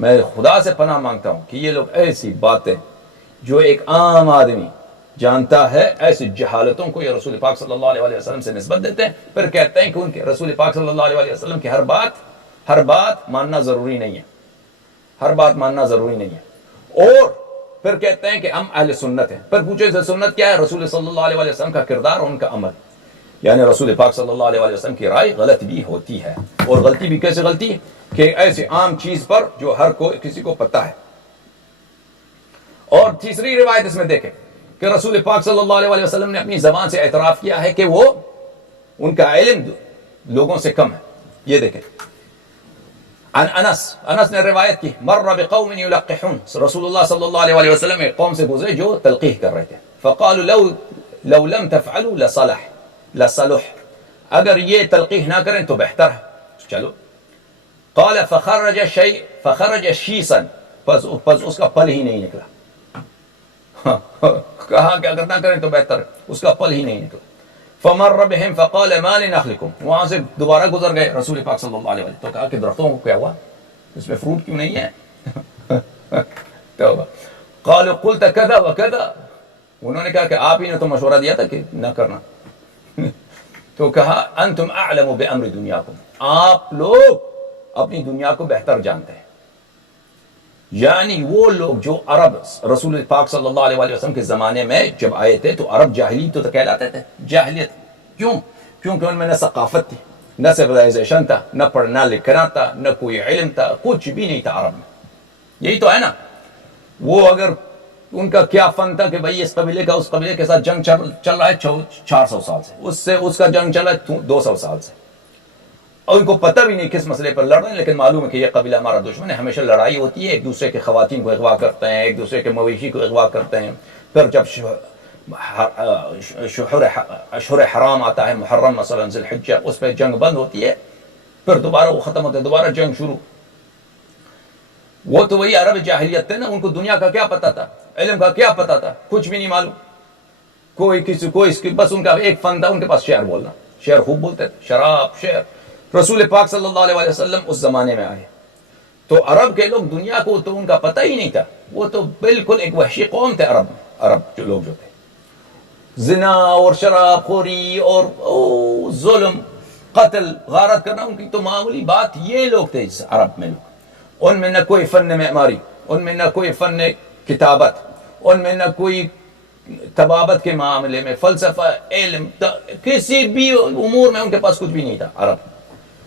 میں خدا سے پناہ مانگتا ہوں کہ یہ لوگ ایسی باتیں جو ایک عام آدمی جانتا ہے، ایسی جہالتوں کو یہ رسول پاک صلی اللہ علیہ وسلم سے نسبت دیتے ہیں، پھر کہتے ہیں کہ ان کے رسول پاک صلی اللہ علیہ وسلم کی ہر بات ماننا ضروری نہیں ہے، ہر بات ماننا ضروری نہیں ہے، اور پھر کہتے ہیں کہ ہم اہل سنت ہیں۔ پھر پوچھے سے سنت کیا ہے؟ رسول صلی اللہ علیہ وسلم کا کردار اور ان کا عمل، یعنی رسول پاک صلی اللہ علیہ وسلم کی رائے غلط بھی ہوتی ہے، اور غلطی بھی کیسے غلطی ہے کہ ایسی عام چیز پر جو ہر کسی کو پتہ ہے۔ اور تیسری روایت اس میں دیکھیں کہ رسول پاک صلی اللہ علیہ وسلم نے اپنی زبان سے اعتراف کیا ہے کہ وہ ان کا علم لوگوں سے کم ہے۔ یہ دیکھیں عن انس نے روایت کی، مر بقوم یلقحون، رسول اللہ صلی اللہ علیہ وسلم ایک قوم سے گزرے جو تلقیح کر رہے تھے، فقالوا لو لم تفعلوا لصلح، اگر یہ تلقیح نہ کریں تو بہتر ہے، چلو۔ قال فخرج شیسا، پس اس کا پل ہی نہیں نکلا، کہا کہ اگر نہ کریں تو بہتر ہے، اس کا پل ہی نہیں نکلا۔ فمر بهم فقال ما لنخلكم، وہاں سے دوبارہ گزر گئے رسول پاک صلی اللہ علیہ وسلم، تو کہا کہ درختوں کو کیا ہوا، اس میں فروٹ کیوں نہیں ہے؟ توبہ۔ قالوا قلت كذا وكذا، انہوں نے کہا کہ آپ ہی نے تو مشورہ دیا تھا کہ نہ کرنا۔ تو کہا انتم اعلم بامر دنیاکم، آپ لوگ اپنی دنیا کو بہتر جانتے ہیں، یعنی وہ لوگ جو عرب رسول پاک صلی اللہ علیہ وسلم کے زمانے میں جب آئے تھے تو عرب جاہلی تو کہلاتے تھے، جاہلیت کیوں؟ کیونکہ ان میں نہ ثقافت تھی، نہ سویلائزیشن تھا، نہ پڑھنا لکھنا تھا، نہ کوئی علم تھا، کچھ بھی نہیں تھا عرب میں۔ یہی تو ہے نا، وہ اگر ان کا کیا فن تھا کہ بھئی اس قبیلے کا اس قبیلے کے ساتھ جنگ چل رہا ہے 400 سال سے، اس کا جنگ چل رہا ہے 200 سال سے، اور ان کو پتہ بھی نہیں کس مسئلے پر لڑ رہے ہیں، لیکن معلوم ہے کہ یہ قبیلہ ہمارا دشمن ہے، ہمیشہ لڑائی ہوتی ہے، ایک دوسرے کے خواتین کو اغوا کرتے ہیں، ایک دوسرے کے مویشی کو اغوا کرتے ہیں، پھر جب اشہر حرام آتا ہے، محرم مثلا ذی الحجہ، اس پہ جنگ بند ہوتی ہے، پھر دوبارہ وہ ختم ہوتا ہے، دوبارہ جنگ شروع۔ وہ تو وہی عرب جاہلیت تھے نا، ان کو دنیا کا کیا پتہ تھا، علم کا کیا پتہ تھا، کچھ بھی نہیں معلوم، کوئی کسی کو اس کی، بس ان کا ایک فن تھا ان کے پاس شعر بولنا، شعر خوب بولتے تھے، شراب شعر۔ رسول پاک صلی اللہ علیہ وسلم اس زمانے میں آئے تو عرب کے لوگ دنیا کو تو ان کا پتہ ہی نہیں تھا، وہ تو بالکل ایک وحشی قوم تھے عرب جو لوگ جو تھے، زنا اور شراب خوری اور ظلم، قتل غارت کرنا ان کی تو معمولی بات، یہ لوگ تھے اس عرب میں لوگ، ان میں نہ کوئی فن معماری، ان میں نہ کوئی فن کتابت، ان میں نہ کوئی طبابت کے معاملے میں، فلسفہ، علم، کسی بھی امور میں ان کے پاس کچھ بھی نہیں تھا عرب۔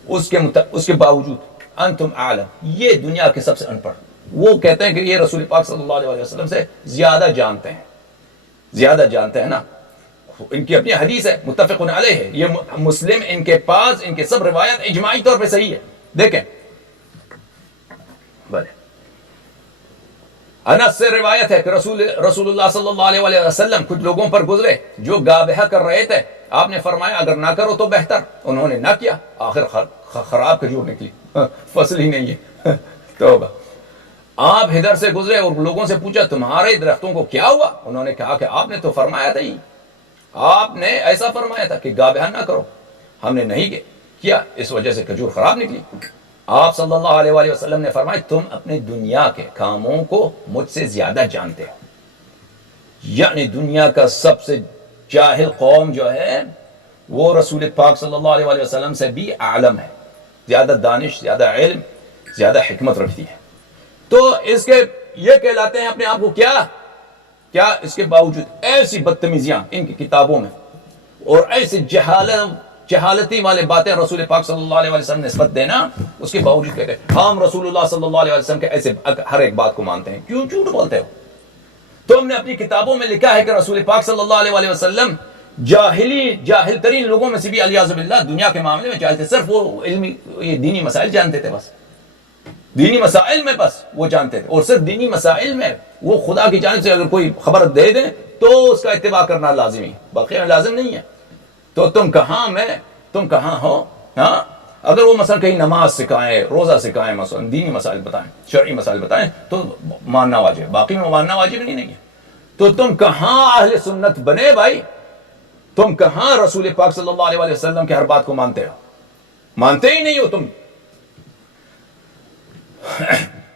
اس کے باوجود انتم اعلم، یہ دنیا کے سب سے ان پڑھ، وہ کہتے ہیں کہ یہ رسول پاک صلی اللہ علیہ وسلم سے زیادہ جانتے ہیں نا، ان کی اپنی حدیث ہے، متفق علیہ ہے، یہ مسلم ان کے پاس، ان کے سب روایت اجماعی طور پہ صحیح ہے۔ دیکھیں بھلے انس سے روایت ہے کہ رسول اللہ صلی اللہ علیہ وسلم کچھ لوگوں پر گزرے جو گاہ بہہ کر رہے تھے، آپ نے فرمایا اگر نہ کرو تو بہتر، انہوں نے نہ کیا، آخر خراب کھجور نکلی، فصل ہی نہیں ہے۔ توبہ۔ آپ ادھر سے گزرے اور لوگوں سے پوچھا تمہارے درختوں کو کیا ہوا، انہوں نے کہا کہ آپ نے تو فرمایا تھا ہی، آپ نے ایسا فرمایا تھا کہ گاہ بہہ نہ کرو، ہم نے نہیں کیا، اس وجہ سے کھجور خراب نکلی۔ آپ صلی اللہ علیہ وسلم نے فرمایا تم اپنے دنیا کے کاموں کو مجھ سے زیادہ جانتے ہو، یعنی دنیا کا سب سے جاہل قوم جو ہے وہ رسول پاک صلی اللہ علیہ وسلم سے بھی عالم ہے، زیادہ دانش، زیادہ علم، زیادہ حکمت رکھتی ہے، تو اس کے یہ کہلاتے ہیں اپنے آپ کو کیا اس کے باوجود ایسی بدتمیزیاں ان کی کتابوں میں اور ایسی جہالتی والے باتیں رسول پاک صلی اللہ علیہ وسلم نے نسبت دینا، اس کے باوجود کہتے ہیں ہم رسول اللہ صلی اللہ علیہ وسلم کے ایسے ہر ایک بات کو مانتے ہیں۔ کیوں جھوٹ بولتے ہو؟ تو ہم نے اپنی کتابوں میں لکھا ہے کہ رسول پاک صلی اللہ علیہ وسلم جاہل ترین لوگوں میں سے بھی علیہ باللہ دنیا کے معاملے میں جاہل تھے، صرف وہ یہ دینی مسائل جانتے تھے، بس دینی مسائل میں بس وہ جانتے تھے، اور صرف دینی مسائل میں وہ خدا کی جانب سے اگر کوئی خبر دے دیں تو اس کا اتباع کرنا لازمی، باقی میں لازم نہیں ہے۔ تو تم کہاں ہو؟ ہاں، اگر وہ مثلا کہیں نماز سکھائیں، روزہ سکھائیں، مثلا دینی مسائل بتائیں، شرعی مسائل بتائیں تو ماننا واجب ہے، باقی میں ماننا واجب نہیں ہے۔ تو تم کہاں اہل سنت بنے بھائی؟ تم کہاں رسول پاک صلی اللہ علیہ وسلم کی ہر بات کو مانتے ہو؟ مانتے ہی نہیں ہو تم۔